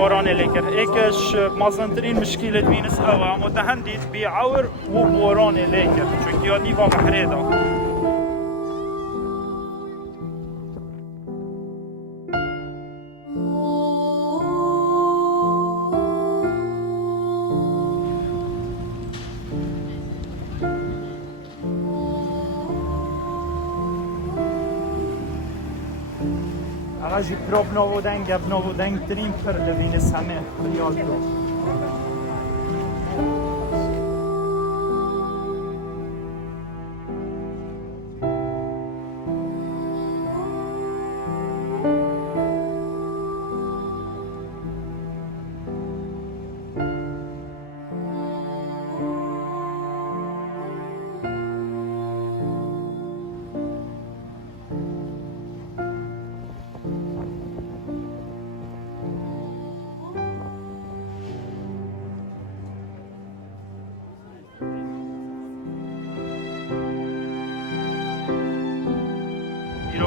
باران لیکر ایکش مازنترین مشکلت وینس اوه متهندید بیعور و باران لیکر چون که نیوا محریده Arazi prov novodenga v novodeng trim per levine same rialto.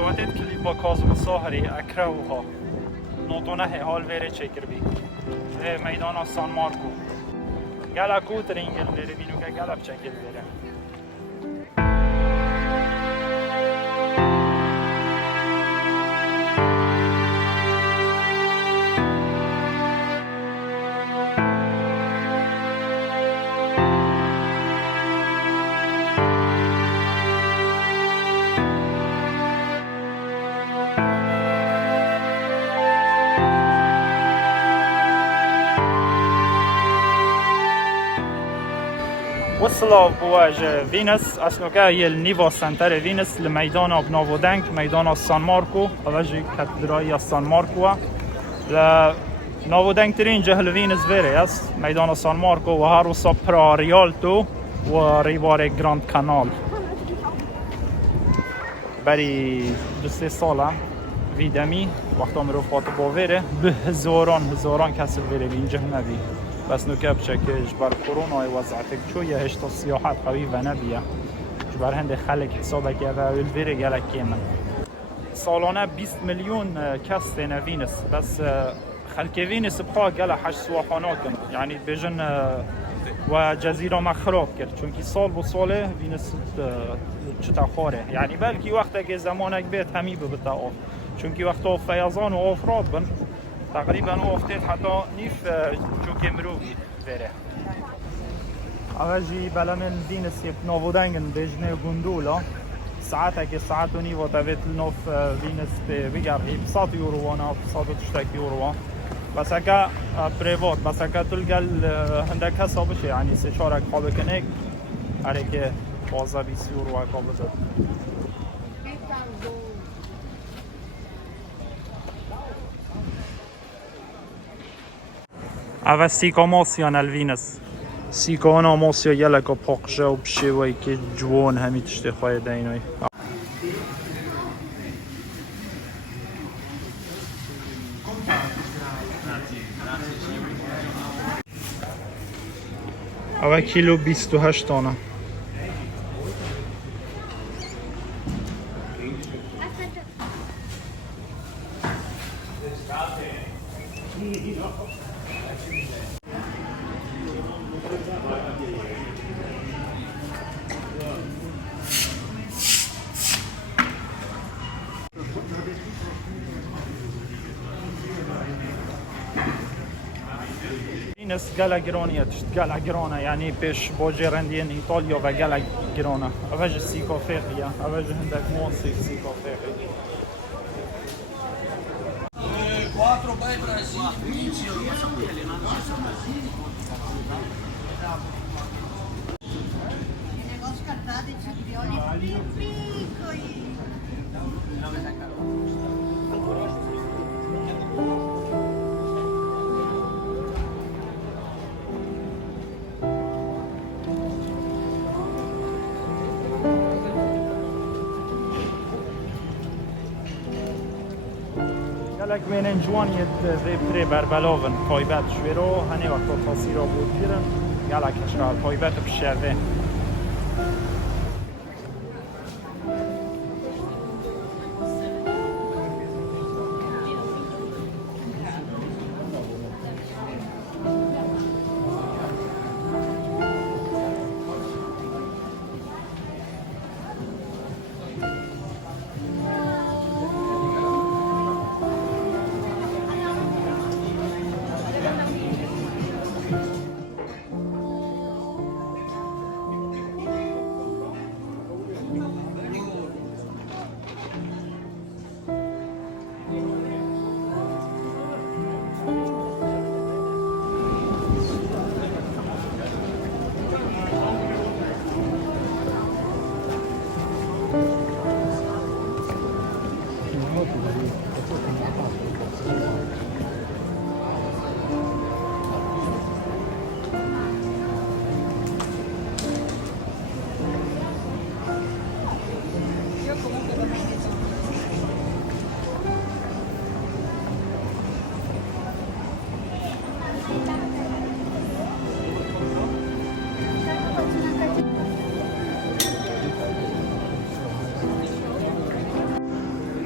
رواتت کلیپا کاظم ساهری اکراوها نوتونه حال ویره چکر بی میدان سان مارکو گلا کوتر اینگل ویره بینو که گلا بچکر ویره وصلوا بواجه فينس اصلا كاي النيفو سنتر فينس لميدان بنوفودنك ميدان سان ماركو واجي كاتدرائية سان ماركو ل نوفودنك ترين جهل فينس فيريس ميدان سان ماركو وهارو سوبرا ريالتو وريفار جراند كانال بري دوسي سالا ویدمی وقتا مرو فاتو باوره به هزاران کسی بره اینجا نبی بس نوکه بچه که جبر کرونا وضعتک چو یه هشتا سیاحت قوی و نبیه جبر هنده خلق حسابه که اول بره گلک کیمن سالانه 20 میلیون کس تینه وینس بس خلق وینس بخواه گله 8 سواحانه کن یعنی بجن و جزیره ما خراب کرد چون که سال با ساله وینس چتا خوره یعنی بلکی وقتا که زمانک بیت همی ببتا آف چون که وقتا فیضان و آفراد بن تقریبا افتاد حتی نیف چوک مروی بره اوجی بلمن وینس یک نوودنگن بجنه گندولا ساعته که ساعت و نیو تاویت نوف وینس بگرهی 100 یورو وانا 100 یورو بس اگه پریوات بس اگه تلگل هندک حسابشه یعنی 3-4 خواب کنه هره که 12-20 یورو خواب بده اوه سیکا ماسیان الوینس سیکا انا ماسیا یلکا پاقشه و بشیوی که جوان همی تشتی خواهی دینوی اوه کیلو 28 تانه وینس گلا گرانیه تشت گلا گرانه یعنی پیش باجه رندین ایتالیا و گلا گرانه اوج سیکا فقیه اوج هندک موسی سیکا فقیه 4 vai Brasil, 20 eu ia saber ali na nossa Brasil. Negócio catado de viola e pico e... گلک وینن جوانیت پری بربلاون پایبت شویرو هنی وقتا تاسی را بود گیرن گلک اشکال پایبت بشرده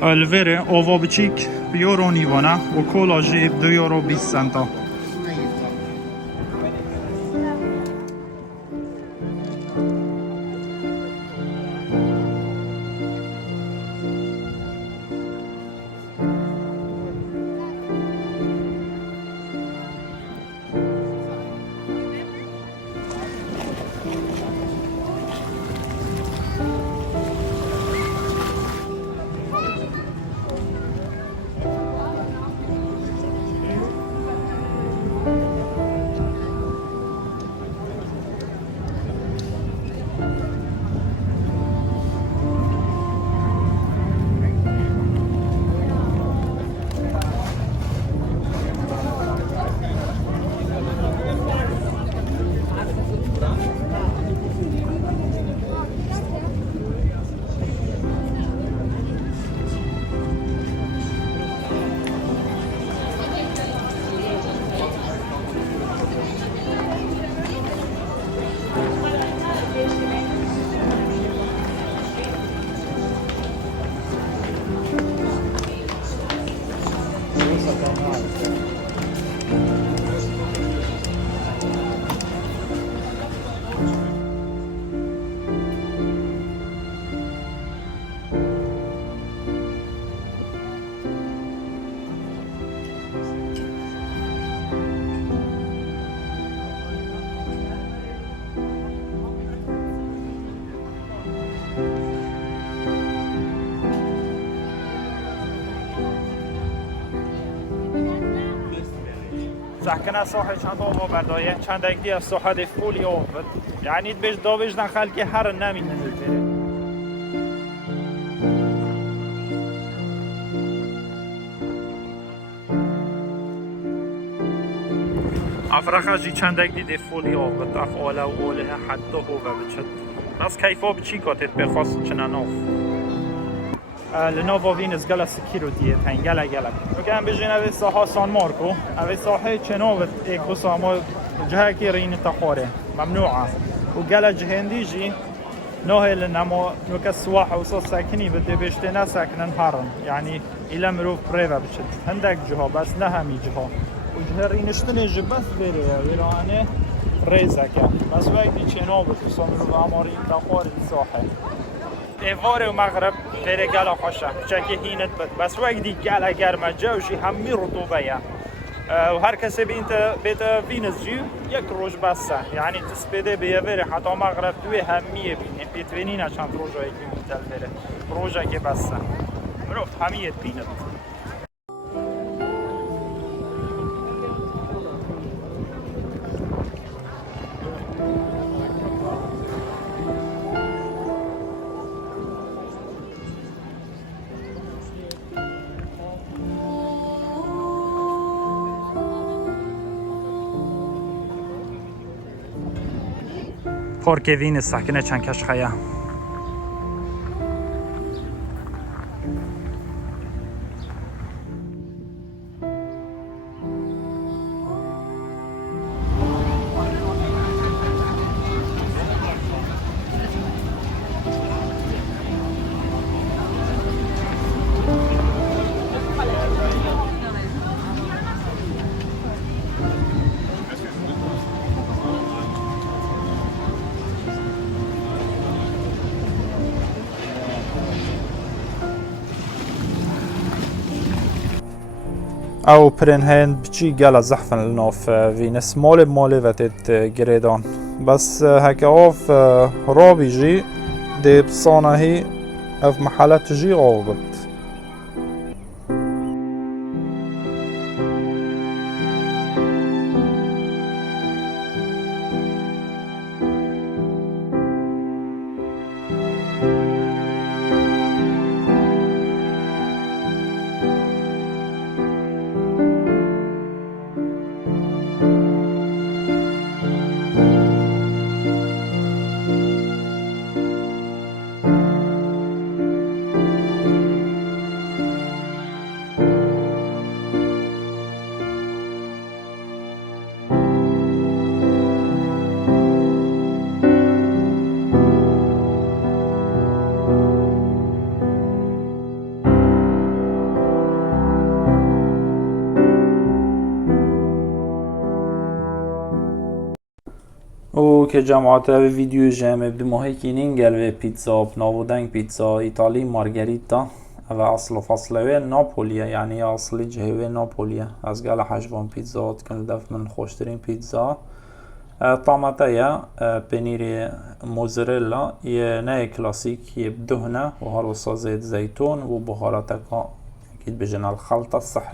الوره اووا بچیک بیورو نیوانه و کولا جیب 2 یورو 20 سنتا. زحكنا صاحي چند آوا بردایه چند اگدی از صاحت فولی آفت یعنی بیش داویش دن خلقی هر نمین نزدیره افرخ جی چند اگدی دی فولی آفت اف آله و آله حتی هو بچد بس کیفا بچی کاتت بخواست چنان آف لنوو وینز گلا سکیرو دیت هن گلا وكان بيجينا اوي ساحه سان ماركو اوي ساحه چنوت ايكو سامو جهه كي رين تخوره ممنوعه وقلا جهنديجي نوه لنمو نوك السواحه وصو ساكني بدي بيشتنا ساكنن هارن يعني الى مروف بريفا بشد هندك جهه بس نهمي جهه وجهه رينشتني جبس بيري ويرانه ريزك بس وقتی چنوت وصو مروف اماري تخوره الساحه ایواره و مغرب بره گلا خوشه چکی هینت بد بس وقت دی گلا گرمه جوشی همی رطوبه یا و هر کسی بیت وینز جیو یک روز بسته یعنی تسپیده بیه بره حتی مغرب دوی همیه بینه بیت وینینه چند روزه ایکی میتل بره روزه که بسته مروف همیت بیند پارک وین ساکنه چند کش خیه او پرین هند بچی گل زحفن لناف وینس مالی وتت گریدان بس هکا آف رابی جی دی بصانه هی اف محلت جی آوبت وكي جماعة في فيديو جامع بدمو هيكي نينجل في بيتزا بناو دانك بيتزا إيطالي مارغريتا هذا أصله فصله نابوليا يعني أصلي جهوي نابوليا از قال حجبان بيتزا كن دف من خوشترين بيتزا طعمتها بنيري موزاريلا ناي كلاسيك يبدهنا وهالوصا زيت زيتون وبهاراتك أكيد بجنا الخلطة السحرية